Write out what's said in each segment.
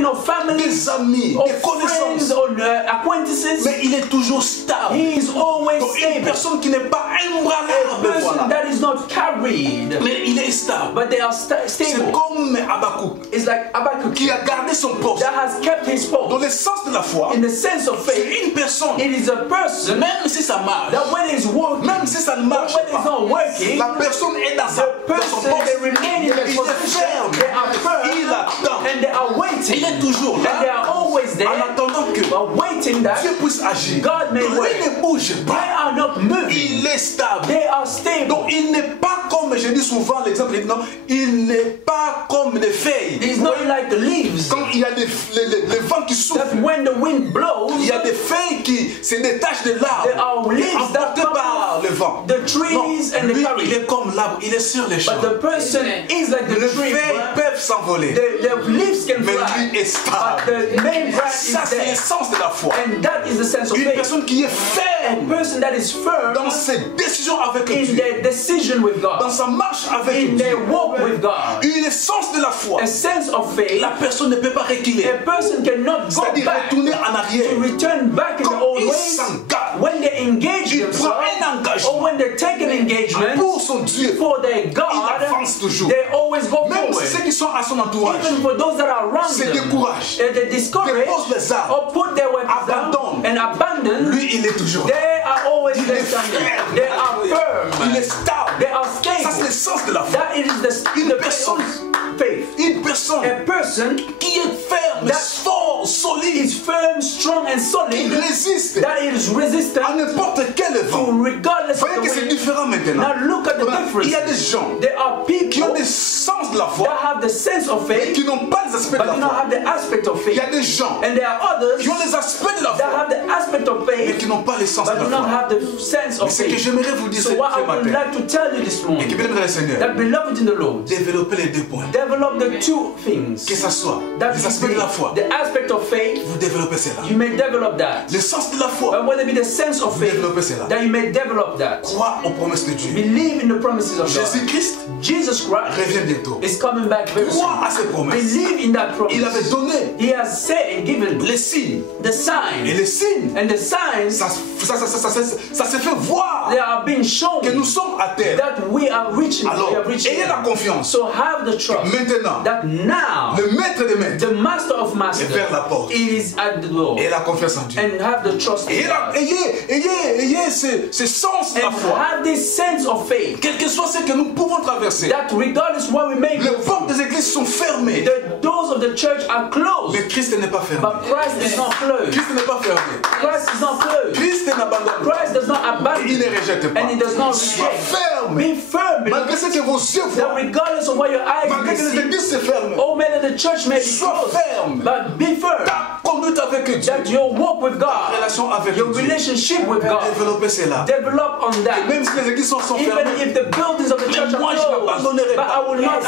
children or families, des amis, or des connaissances. friends or acquaintances. Mais il est toujours stable. He is always Donc, une stable. personne qui n'est pas A ébranlable, person voilà. that is not carried, Mais il est stable. but they are C'est stable. comme Habakkuk It's like Habakkuk qui a gardé son poste. that has kept his Dans post. le sens de la foi, In the sense of faith, c'est une personne. it is a person Même si ça marche, that when it's working, même si ça ne marche when it's pas, not working, la personne est dans son the person, poste. they remain in Il their est position, ferme. they are firm, Il attend. and they are waiting, Il est toujours and they là are always there, en attendant que but waiting that Dieu puisse agir. God may Donc, work. il ne bouge they pas. are not moving, Il est stable. they are stable. Donc il n'est pas comme, je dis souvent l'exemple, non, il n'est pas comme les feuilles. It's not like the leaves, Quand il y a les vents qui soufflent, that when the wind blows, il y a des feuilles qui se détachent de there l'arbre, are leaves that emportées come par off le vent. the trees and the Lui, carry. il est comme l'arbre, il est sur les champs. But the person is like the Les tree. feuilles peuvent s'envoler, The leaves can mais fly, lui est but stable. the main branch Ça, is c'est there. l'essence de la foi. And that is the sense of Une faith. personne qui est A ferme person that is firm dans ses décisions avec in Dieu, their decision with dans God, sa marche avec in Dieu. their walk with God. Une essence de la foi. A sense of faith. La personne ne peut pas reculer. A person cannot go C'est-à-dire back, retourner en arrière. to return back in the Quand old il ways. s'engage, When they engage il prend un themselves, engagement or when they take an engagement pour son Dieu. for their Il God, avance toujours. they always go Même forward. ceux qui sont à son entourage Even for those that are around se them, découragent, they discourage déposent les armes, or put their weapons down abandonnent. and abandon. Lui, il est toujours là. They are always Il there est standing. ferme. They are firm. Il est stable. They are Ça, c'est stable. l'essence de la foi. That is Une the personne. faith. Une personne A person qui est ferme, That fort, solide, is firm, strong, and qui solid. résiste That is resistant à n'importe quel to vent. regardless Vous of voyez the que c'est wind. différent maintenant. Now look at the difference. Il y a des gens There are qui ont people des sens de la that foi, have the sense of mais faith, qui n'ont pas les aspects de but la do not foi. have the aspect of Il y faith. a des gens And there are others qui ont les aspects de la that foi, have the aspect of mais faith, qui n'ont pas l'essence de but do la not foi. have the sense Mais of ce que faith. j'aimerais vous dire So ce what I would matin, like to tell you this et morning, qui bien dans le Seigneur, that beloved in the Lord, développez les deux points. develop the two things. Que ça soit That les is aspects de la foi, the aspect of faith, vous développez cela. you may develop that. L'essence de la foi, And whether it be the sense of faith, développez cela. that you may develop that. Crois aux promesses de Dieu. Believe in the promises of God. Jésus-Christ Jesus Christ revient bientôt. is coming back very soon. Crois à ces promesses. Believe in that Il avait promise. donné He has said and given les signes. the Et signs, les signes, and the signs ça se fait voir they are being shown que nous sommes à terre. that we are reaching. Alors, We are reaching. ayez la confiance. So have the trust Maintenant, that now le maître des maîtres the master of masters est vers la porte. is at the door, Ayez la confiance en Dieu. and have the trust in God. Ayez ce sens de la And foi. have this sense of faith Quel que soit ce que nous pouvons traverser, that regardless what we may les go portes des églises sont fermées. the doors of the church are closed, Mais Christ n'est pas fermé. but Christ is not closed. Christ n'est pas fermé. Christ is not closed. Christ n'abandonne pas. Christ does not Et il ne abandon, rejette pas. and he does not Sois reject. ferme. Be firm, Malgré ce que vos yeux that voient, regardless of what your eyes malgré may que les see, églises se ferment, oh man, that the church may be sois closed, ferme. but be firm. Ta conduite avec Dieu, That your walk with ta God, relation avec your Dieu, relationship with God, développez cela. develop on that. Même si les églises sont Even fermées, if the buildings of the church moi, are je closed, n'abandonnerai but pas. I will not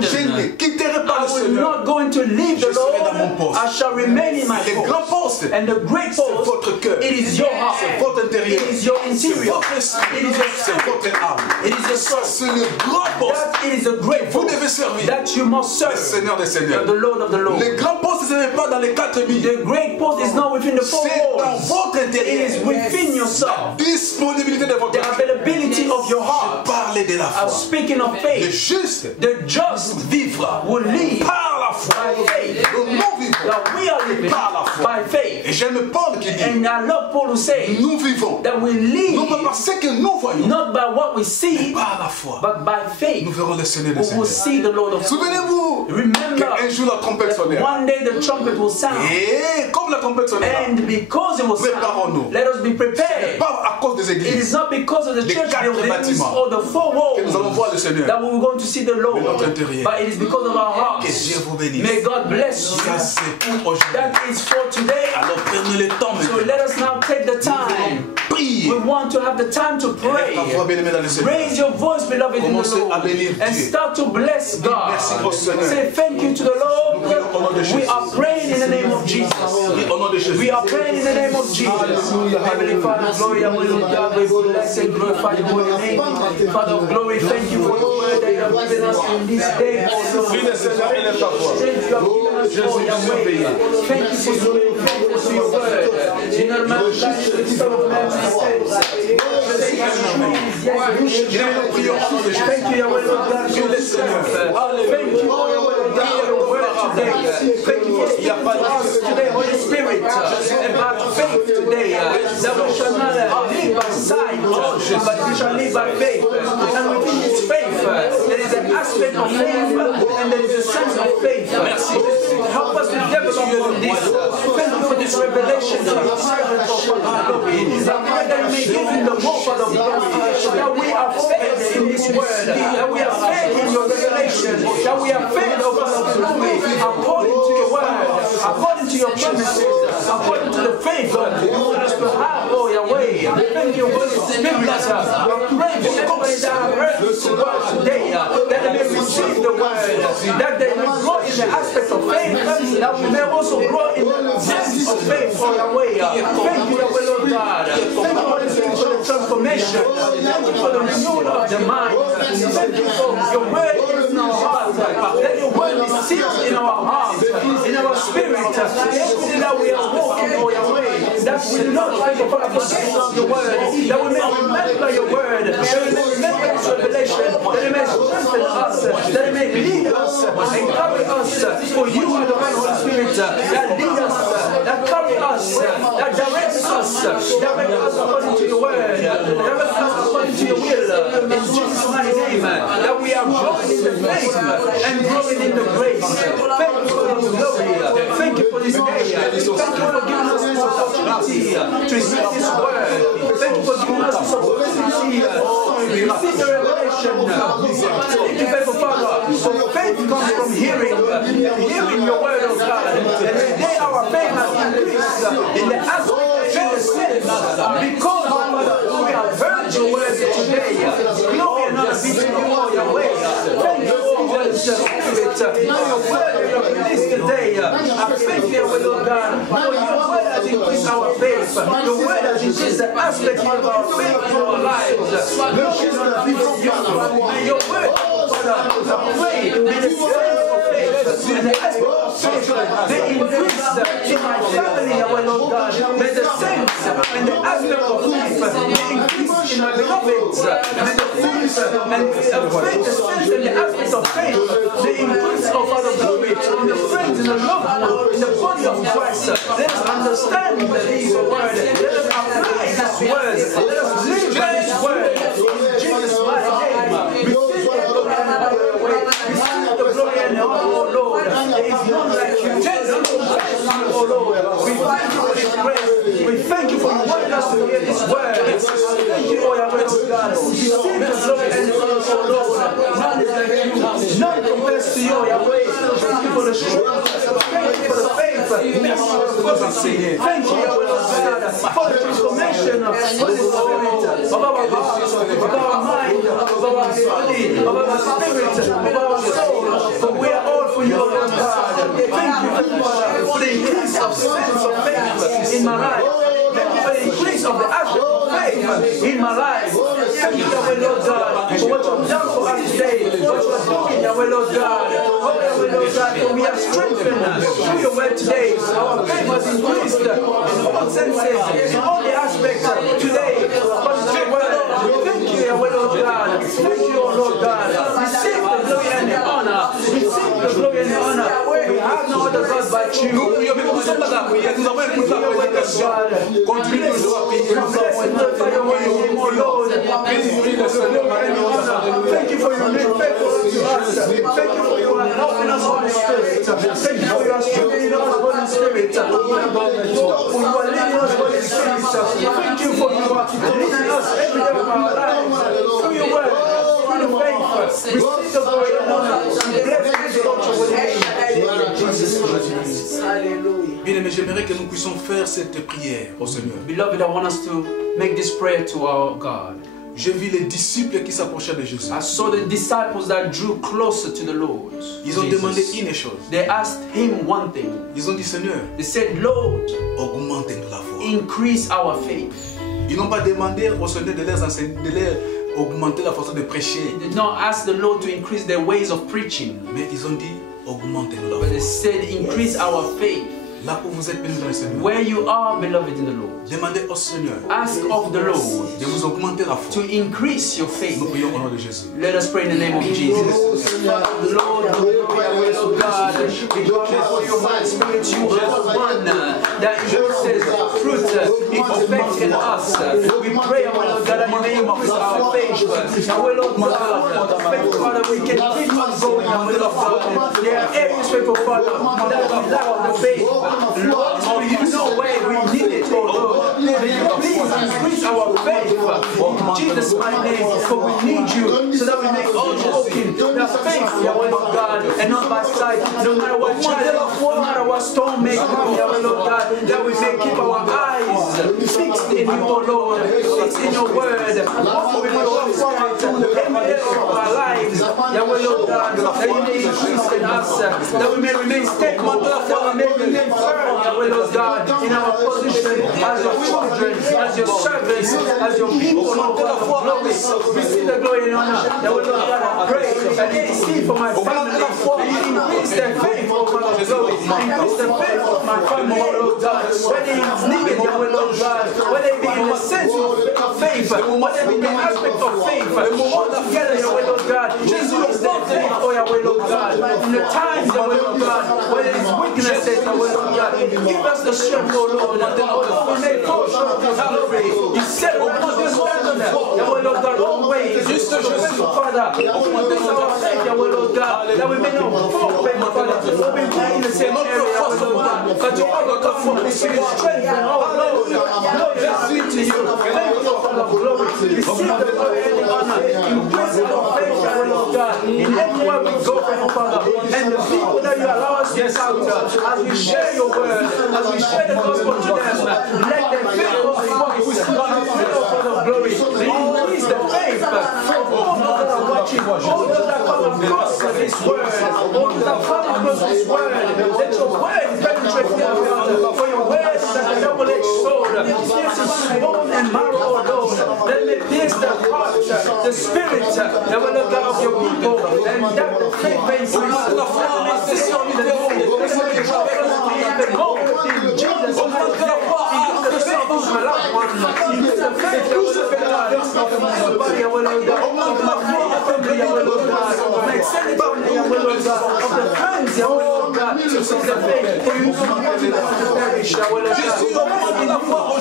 je ne abandon. quitterai pas I le will Seigneur. not going to leave the Je serai dans mon Lord. poste. I shall remain in my Les grands post. postes, And the great c'est post, votre cœur, it is your heart. c'est votre intérieur, It is your c'est interior. votre esprit, It is your c'est spirit. votre âme. It is your soul. C'est le grand poste. That it is a great Vous post devez servir that you must le serve Seigneur des Seigneurs. the Lord of the Lord. Les grands postes, ce n'est pas dans les 4000. The great post is not within the four C'est dans walls. votre It intérieur. is within yourself. Disponibilité de votre The cœur. availability of your heart. Parlez de la I'm foi. speaking of Le faith. juste The just vivra will live par la foi. by faith. Nous vivons That we are living par la foi. by faith. Et j'aime Paul qui dit, And I love Paul who says nous vivons, that we non pas live par ce que nous voyons, not by what we mais see, par la foi. but by faith. Nous verrons le Seigneur des We will Seigneurs. see the Lord of Souvenez-vous Remember qu'un jour la trompette that sonnera. one day the trumpet will sound. Et comme la trompette sonnera, And because it will Préparons-nous. sound, let us be prepared. pas à cause des It is églises, not because of the Des church quatre buildings bâtiments or the four que nous allons walls voir le Seigneur. that we will going to see the Lord, Mais notre intérieur. but it is because of our Que hearts. Dieu vous bénisse. May God bless you. Ça c'est pour aujourd'hui. That is for today. Alors prenez le temps So maintenant. let us now take the time. Priez. We want to have the time to pray. Ta voix bien-aimée dans le Seigneur. Raise your voice, beloved, in the Commencez Lord, à bénir and Dieu. start to bless God. Merci au Seigneur. Say thank you to the Lord. We are praying in the name of Jesus. We are praying in the name of Jesus. Heavenly Father, glory and will of God, we bless and glorify your holy name. Father of glory, thank you for your word that you have given us in this day. Thank you have given us for your way. Thank you for your way. Thank you for your word. In our man, the Son of Man says, thank you, your word of God, you listen. Thank you for your word of God, your word today. Thank you for speaking to us today, Holy Spirit, about faith today, that we shall not live by sight, but we shall live by faith. And within this faith, there is an aspect of faith, and there is a sense of faith. Help us to develop on this. Thank you for this revelation to your servant of glory. I pray that you may give him the hope of glory, that we are fed in this word, that we are fed in your revelation, that we are fed of glory, according to your word, according to your promises, according to the faith you want us to have, oh Yahweh. Thank you, Holy Spirit. I pray for everybody that have heard this word today, that they may receive the word, that they may grow in the aspect of faith, that we may also grow in the sense of faith, oh Yahweh. Thank you, Yahweh, Lord God. Thank you, Holy Spirit, for the transformation. Thank you for the renewal of the mind. Thank you for your word in our heart, that your word is sealed in our heart, in our spirit. Everything that we are walking, oh Yahweh, that we do not forget your word, that we may remember your word, that we may remember this revelation, that it may strengthen us, that it may lead us, encourage us, for you are the one, Holy Spirit, that lead us, that carry us, that directs us according to your word, direct us according to your will, in Jesus' mighty name, that we are growing in the faith and growing in the grace. Thank you for this glory, thank you for this day, thank you for giving us this opportunity to hear this word, thank you for giving us this opportunity to receive the revelation. Thank you, faithful Father, for faith comes from hearing your word of God, and today our faith has increased in the aspect of the sense, because we have heard your word today. Glory and honor be to you, oh Yahweh. Thank you, oh Holy Spirit, for your word that you have released today. I thank you, Lord God, for your word has increased our faith. Your word has increased the aspect of our faith to our lives. Glory and honor be to you. May your word, Father, I pray, may the sense of faith and the aspect of faith they increase in my family, our Lord God. May the sense and the aspect of faith they increase in my beloveds. May the faith and the sense and the aspect of faith they increase of our glory in the friends, in the love, in the body of Christ. Let us understand this word. Let us apply this word. Let us live by this word. In Jesus' mighty name, receive the glory and the way. Receive the glory and the honor, oh Lord. There is none like you. Oh Lord, we thank you for this grace. We thank you for wanting us to hear this word. Thank you, oh Yahweh, God. Receive the glory and the honor, oh Lord. None is like you. None compares to you, Yahweh. Thank you for the strength. Thank you for the faith. Thank you for the prophecy. Thank you, Yahweh, God, for the transformation of the Spirit, of our hearts, of our mind, of our body, of our spirit, of our soul. For we are all for you, Lord God. Thank you, Father, for the increase of sense of faith in my life. Thank you for the increase of the aspect of faith in my life. Thank you, Yahweh, Lord God, for what you have done for us today, what you are doing, Yahweh, Lord God. Oh, Yahweh, Lord God, for we are strengthened through your word today. Our faith has increased in all senses, in all the aspects today. But your word, thank you, Yahweh, Lord God. Thank you, oh Lord God. Receive the glory and the honor. Receive the glory and the honor. We have no other God but you. Thank you for your name faithful to us. Thank you for your helping us, Holy Spirit. Thank you for your strengthening us, Holy Spirit. For you are leading us, Holy Spirit. Thank you for you are leading us every day of our lives through your word, through the faith. Receive the glory and honor. Bien-aimés, j'aimerais que nous puissions faire cette prière au Seigneur. Beloved, I want us to make this prayer to our God. j'ai vu les disciples qui s'approchaient de Jésus. I saw the disciples that drew closer to the Lord. Ils ont demandé une chose. They asked him one thing. Ils ont dit, Seigneur, They said, Lord, augmente la foi. increase our faith. Ils n'ont pas demandé au Seigneur de leur enseigner, de leur augmenter la façon de prêcher. They did not ask the Lord to increase their ways of preaching, Mais ils ont dit, augmente la but they foi. said, increase our faith. Là où vous êtes bénis dans le Seigneur, Where you are, beloved in the Lord, demandez au Seigneur ask of the Lord de vous augmenter la to foi. increase your faith. Nous prions au nom de Jésus. Let us pray in the name of Jesus. Lord, Lord God, we go before your Holy Spirit. You are the one that produces fruit in faith in us. We pray, our Lord God, that you may increase our faith. Our Lord God, faithful Father, we can keep on going, our Lord God. There are areas, faithful Father, that we lack the faith. Lord, you know where we need it, oh Lord. May you please increase our faith in Jesus' mighty name, for we need you so that we make all walking the faith, Yahweh Lord God, and not by sight. No matter what challenge, no matter what storm may come, Yahweh Lord God, that we may keep our eyes fixed in you, oh Lord, fixed in your word. What we look forward to every day of our lives, Yahweh Lord God, that you may increase in us, that we may remain stable, that we may remain firm, Yahweh Lord God, in our position as your children, as your servants, as your people, Lord God of glory. Receive the glory and honor. Yahweh Lord God, I pray that they see for my family, that you increase their faith, oh God of glory. Increase the faith of my family, oh Lord God. Whether it's needed, Yahweh Lord God, whether it be in the sense of faith, whether it be the aspect of faith, all together, Yahweh Lord God. Increase their faith, oh Yahweh Lord God. In the times, Yahweh Lord God, where there is weaknesses, Yahweh Lord God, give us the strength, oh Lord. Although we may fall short of your glory, you said, oh God, this standard, Yahweh Lord God, always. Father, increase our faith, Yahweh Lord God, that we may not fall, faithful Father, but we be in the same area, Yahweh Lord God. But to overcome, we see strength and all glory. Glory be to you. Thank you, Father of glory. Receive the glory and the honor. Increase our faith, Yahweh Lord God, in everywhere we go, faithful Father, and the people that you allow us to encounter, as we share your word, as we share the gospel to them, let them feel those voices, feel Father of glory, increase the faith of all those that are watching, all those that come across this word, all those that come across this word, let your word penetrate their heart, for your word is like a double-edged sword, pierces bone and marrow, O Lord, let me pierce the heart, the spirit, the will of God of your people, and that the faith may increase, let me see on the Lord, let me travel in the Lord, in Jesus' name, increase the faith of my loved one, increase the faith of somebody, I will of my family, I will of God, my extended family, I will of God, of the friends, I will of God, to see the faith, for you don't want to perish, I will of God,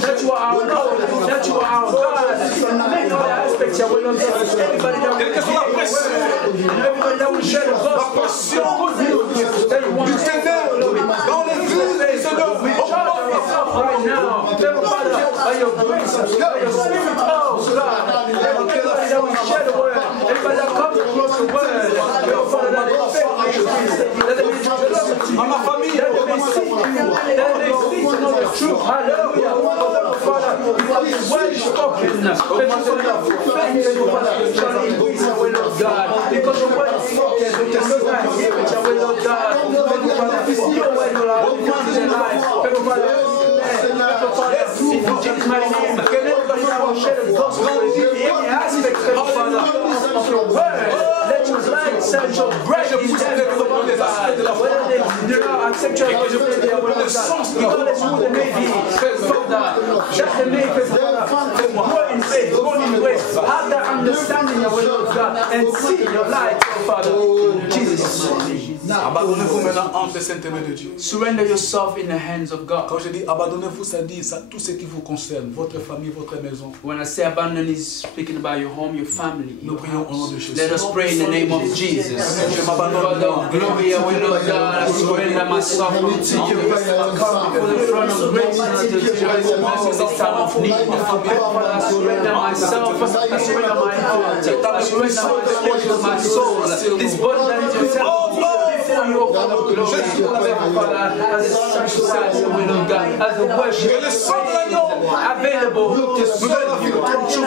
that you are our Lord, that you are our God, in many other aspects, I will of God, everybody that will hear your word, and everybody that will share the gospel, the good news, that you want to say, dans l'église, Seigneur, we charge ourselves right now, Father, by your grace, by your spirit, oh God, everybody that will share the word, everybody that comes across the word, your Father, that they faith increase, that they may velocity, that they may see you, that they may see to know the truth, hallelujah, Father, because the word is spoken, faith shall increase, our will of God, because the word is spoken, and those that hear it, our will of God, Father, your word will have their life, Father, in Jesus' mighty name, everybody that will share the gospel in any aspect, Father, of your word, let your light shine your bright in them, whether they do not accept your responsibility, regardless who they may be, Father, that they may be, Father, grow in faith, grow in grace, have that understanding, your will of God, and see your light, Father, in Jesus' name. Abandonnez-vous maintenant entre les saintes mains de Dieu. Surrender yourself in the hands of God. Quand je dis abandonnez-vous, ça dit ça, tout ce qui vous concerne, votre famille, votre maison. When I say abandon, is speaking about your home, your family. Nous prions au nom de Jésus. Let us pray in the name of Jesus. Father, glory, I will Lord God, I surrender myself to you. I come before the throne of grace to raise the mercy in this time of need. Father, I surrender myself, I surrender my heart, I surrender my spirit, my soul, this body that is your temple. before you, Father of glory, Father, as a sacrifice, will of God, as a worship, available to serve you and to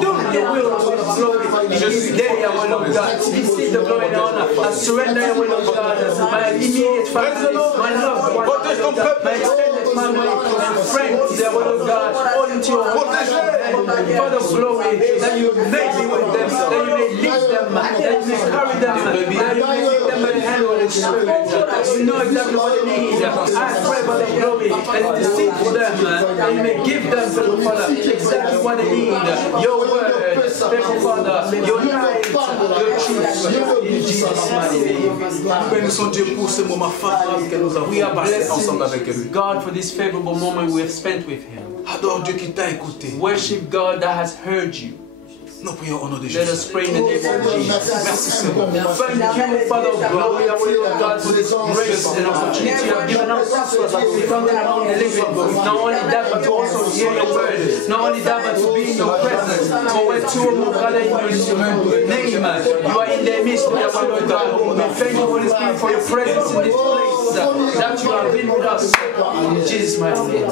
do your will, Father of glory. This day, I will of God, receive the glory and honor. I surrender, I will of God, my immediate family, my loved one, my extended family and friends, I will of God, all into your hands. Father of glory, that you may be with them, that you may lead them, that you may carry them, that you may lead them by the hand of the Spirit. You know exactly what they need. I pray, Father of glory, that you intercede for them, that you may give them, Father, exactly what they need. Your word, therefore, Father, your light, your truth, in Jesus' mighty name. We are blessing God for this favorable moment we have spent with Him. Adore Dieu qui t'a écouté. Worship God that has heard you. Nous prions au nom de Jésus. Let us pray in the name of Jesus. Merci Seigneur. Thank you, Father of glory, I will of God, for this grace and opportunity you have given us to be found among the living. Not only that, but to also hear your word. Not only that, but to be in your presence. For where two or more gather in your name, you are in their midst, Lord God. We thank you, Holy Spirit, for your presence in this place, that you have been with us. In Jesus' mighty name.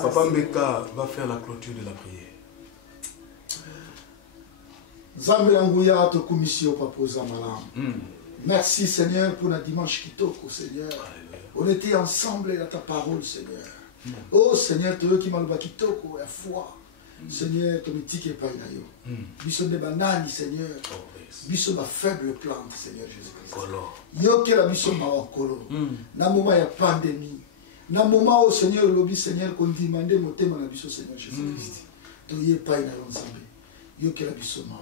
Papa Mbeka va faire la clôture de la prière. Merci Seigneur pour la dimanche qui toque, Seigneur. On était ensemble dans ta parole, Seigneur. Oh Seigneur, tu veux qui m'a le qui toque la foi. Seigneur, tu me dis qu'il n'y a pas de biso de banani, Seigneur. Biso ma faible plante, Seigneur Jésus-Christ. Yo que la biso ma wakolo. Na moment ya pandémie. Na moment au Seigneur lobby Seigneur qu'on demande mon thème na biso Seigneur Jésus-Christ. Tu y es pas na l'ensemble. Yo que la biso ma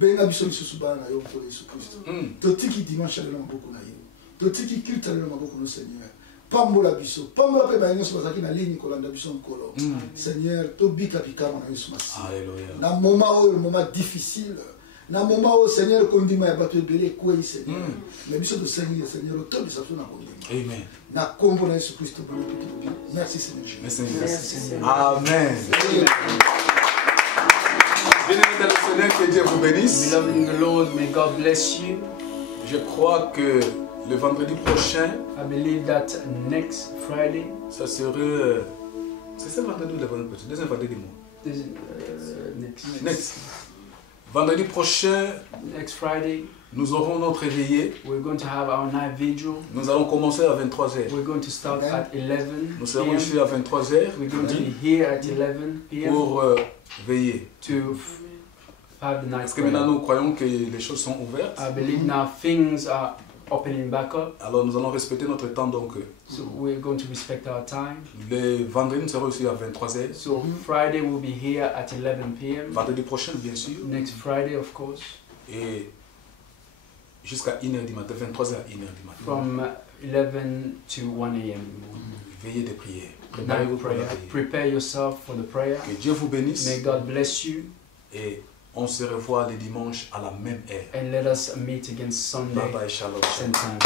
benga biso biso subana na yo pour Jésus Christ. To tiki dimanche na maboko na yo. To tiki culte na maboko no Seigneur. Pambola biso, pambola pe ba nyonso bazaki na ligne kolanda biso nkolo. Seigneur, to bika bikama na Yesu Masi. Alléluia. Na moment où le moment difficile, na moment où Seigneur kondima ya bato ebele kwa Seigneur. Mais biso to Seigneur, Seigneur, to biso na kondima. Amen. Na kombo na Yesu Christ bon petit. Merci Seigneur. Merci Seigneur. Amen. Bénémoine le Seigneur, que Dieu vous bénisse. Beloved in the Lord, may God bless you. Je crois que le vendredi prochain, I believe that next Friday, ça serait. C'est ce vendredi ou le vendredi prochain? Deuxième vendredi du mois. Next. Vendredi prochain, next Friday, nous aurons notre réveillé. We're going to have our night vigil. Nous allons commencer à 23h. We're going to start at 11. Nous serons ici à 23h. We're going to be here at 11 p.m. pour veiller. To have the night. Parce que maintenant nous croyons que les choses sont ouvertes. I believe now things are opening back up. Alors nous allons respecter notre temps donc. So we're going to respect our time. Le vendredi nous serons ici à 23h. So Friday we'll be here at 11 p.m. Vendredi prochain bien sûr. Next Friday of course. Et jusqu'à 1h du matin, 23h à 1h du matin. From 11 to 1 a.m. Veillez de prière. Préparez-vous pour la prière. Prepare yourself for the prayer. Que Dieu vous bénisse. May God bless you. Et on se revoit le dimanche à la même heure. And let us meet again Sunday. Bye bye, shalom. Same time.